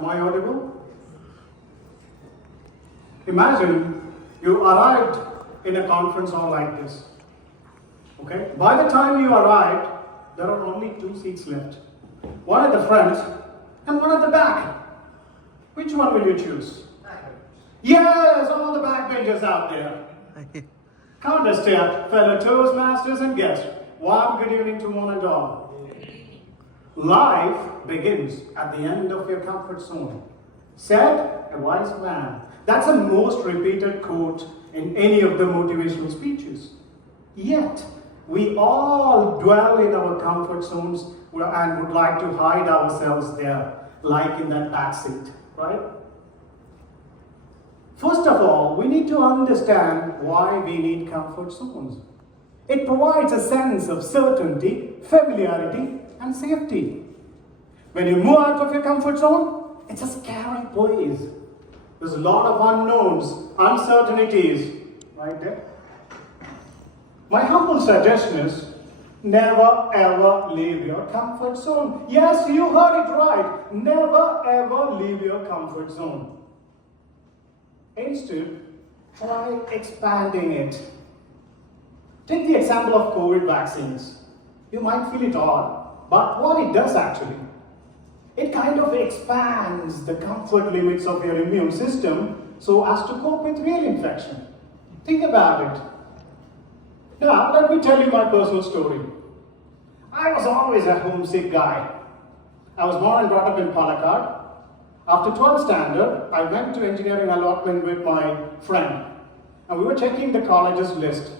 Am I audible? Imagine you arrived in a conference hall like this. Okay? By the time you arrived, there are only 2 seats left. One at the front and one at the back. Which one will you choose? Yes, all the backbenchers out there. Come on, fellow Toastmasters and guests. Warm good evening to one and all. Life begins at the end of your comfort zone, said a wise man. That's the most repeated quote in any of the motivational speeches. Yet, we all dwell in our comfort zones and would like to hide ourselves there, like in that back seat, right? First of all, we need to understand why we need comfort zones. It provides a sense of certainty, familiarity, and safety. When you move out of your comfort zone, it's a scary place. There's a lot of unknowns, uncertainties, right there. My humble suggestion is, never ever leave your comfort zone. Yes, you heard it right. Never ever leave your comfort zone. Instead, try expanding it. Take the example of COVID vaccines. You might feel it odd, but what it does actually, it kind of expands the comfort limits of your immune system so as to cope with real infection. Think about it. Now, let me tell you my personal story. I was always a homesick guy. I was born and brought up in Palakkad. After 12th standard, I went to engineering allotment with my friend, and we were checking the college's list.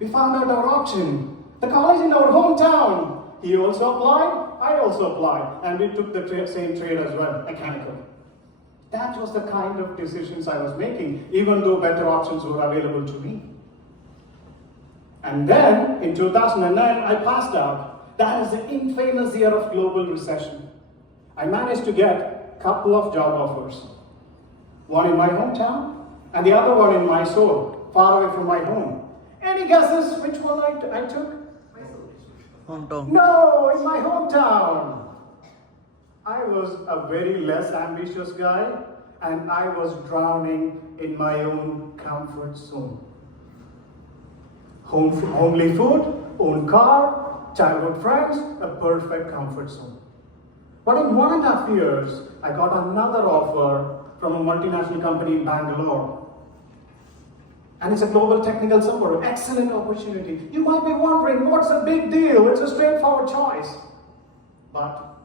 We found out our option, the college in our hometown. He also applied, I also applied, and we took the same trade as well, mechanical. That was the kind of decisions I was making, even though better options were available to me. And then, in 2009, I passed out. That is the infamous year of global recession. I managed to get a couple of job offers. One in my hometown, and the other one in Mysore, far away from my home. Any guesses which one I took? Hometown. No, in my hometown. I was a very less ambitious guy, and I was drowning in my own comfort zone. Homely food, own car, childhood friends, a perfect comfort zone. But in 1.5 years, I got another offer from a multinational company in Bangalore. And it's a global technical support, excellent opportunity. You might be wondering, what's the big deal? It's a straightforward choice. But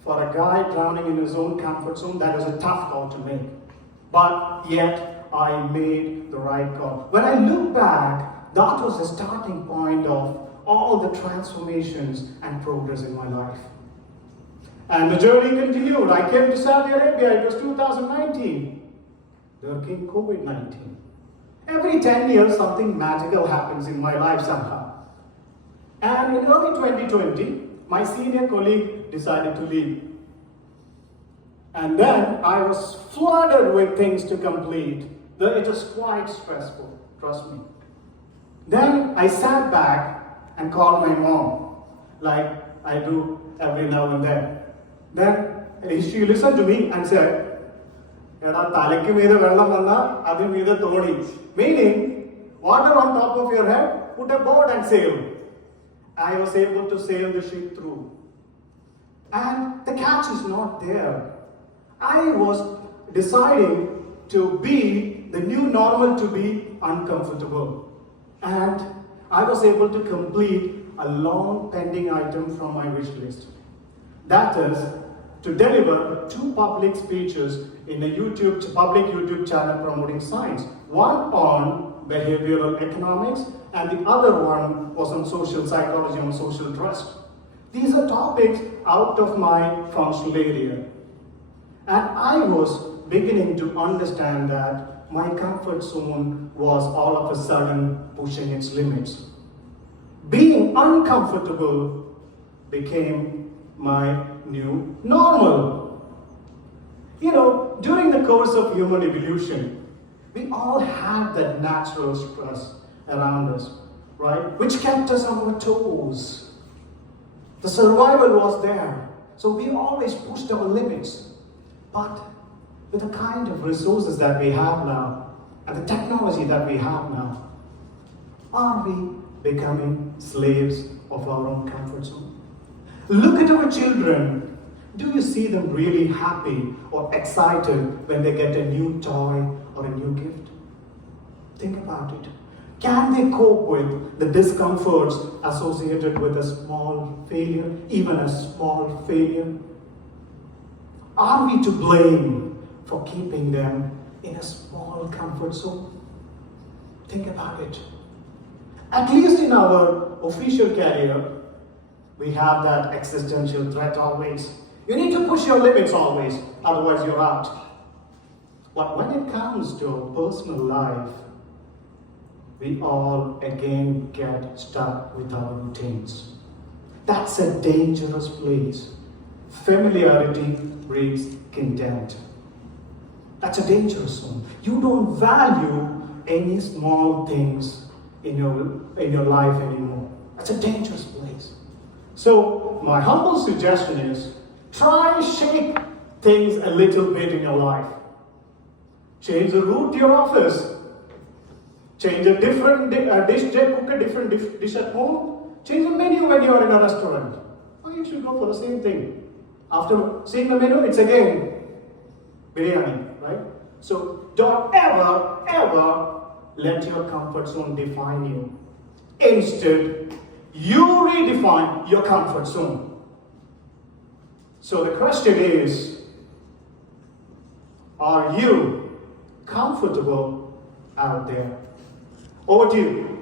for a guy drowning in his own comfort zone, that was a tough call to make. But yet, I made the right call. When I look back, that was the starting point of all the transformations and progress in my life. And the journey continued. I came to Saudi Arabia, it was 2019. There came COVID-19. Every 10 years, something magical happens in my life somehow. And in early 2020, my senior colleague decided to leave. And then I was flooded with things to complete. It was quite stressful, trust me. Then I sat back and called my mom, like I do every now and then. Then she listened to me and said, meaning, water on top of your head, put a boat and sail. I was able to sail the ship through. And the catch is not there. I was deciding to be the new normal, to be uncomfortable. And I was able to complete a long pending item from my wish list. That is, to deliver 2 public speeches in a public YouTube channel promoting science. One on behavioral economics, and the other one was on social psychology and social trust. These are topics out of my functional area. And I was beginning to understand that my comfort zone was all of a sudden pushing its limits. Being uncomfortable became my new normal. You know, during the course of human evolution, we all had that natural stress around us, right? Which kept us on our toes. The survival was there. So we always pushed our limits. But with the kind of resources that we have now, and the technology that we have now, are we becoming slaves of our own comfort zone? Look at our children. Do you see them really happy or excited when they get a new toy or a new gift? Think about it. Can they cope with the discomforts associated with a small failure, even a small failure? Are we to blame for keeping them in a small comfort zone? Think about it. At least in our official career, we have that existential threat always. You need to push your limits always, otherwise you're out. But when it comes to our personal life, we all again get stuck with our routines. That's a dangerous place. Familiarity breeds contempt. That's a dangerous zone. You don't value any small things in your life anymore. That's a dangerous place. So my humble suggestion is, try and shake things a little bit in your life. Change the route to your office. Change a different dish, cook a different dish at home. Change the menu when you are in a restaurant. Or you should go for the same thing. After seeing the menu, it's again biryani, right? So don't ever let your comfort zone define you. Instead, you redefine your comfort zone. So the question is, are you comfortable out there? Over to you.